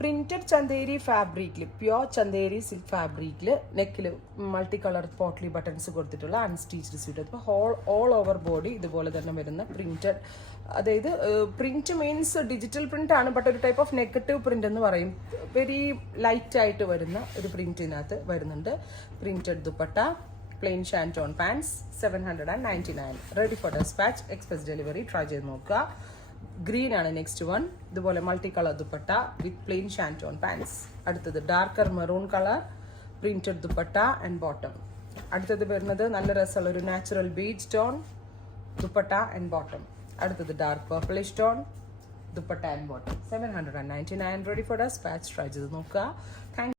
Printed Chanderi ഫാബ്രിക്കിൽ, pure Chanderi silk ഫാബ്രിക്കിൽ നെക്കിൽ മൾട്ടി കളർ പോട്ട്ലി ബട്ടൺസ് കൊടുത്തിട്ടുള്ള അൺസ്റ്റിച്ച്ഡ് സ്യൂട്ട്. അപ്പോൾ ഓൾ ഓവർ ബോഡി ഇതുപോലെ തന്നെ വരുന്ന പ്രിന്റഡ്, അതായത് പ്രിന്റ് മീൻസ് ഡിജിറ്റൽ പ്രിന്റ് ആണ്, ബട്ട് ഒരു ടൈപ്പ് ഓഫ് നെഗറ്റീവ് പ്രിന്റ് എന്ന് പറയും. വെരി ലൈറ്റ് ആയിട്ട് വരുന്ന ഒരു പ്രിന്റിനകത്ത് വരുന്നുണ്ട്. Printed dupatta, plain shantoon pants, 799. Ready for despatch, express delivery. Try ചെയ്ത് നോക്കുക. ഗ്രീൻ ആണ് നെക്സ്റ്റ് വൺ. ഇതുപോലെ multi colour dupatta with plain shantoon pants. അടുത്തത് darker maroon colour, printed dupatta and bottom. അടുത്തത് വരുന്നത് നല്ല രസമുള്ള ഒരു natural beach tone dupatta and bottom. അടുത്തത് dark purplish tone dupatta and bottom. 799. Ready for dispatch. Try ചെയ്ത് നോക്കുക. താങ്ക്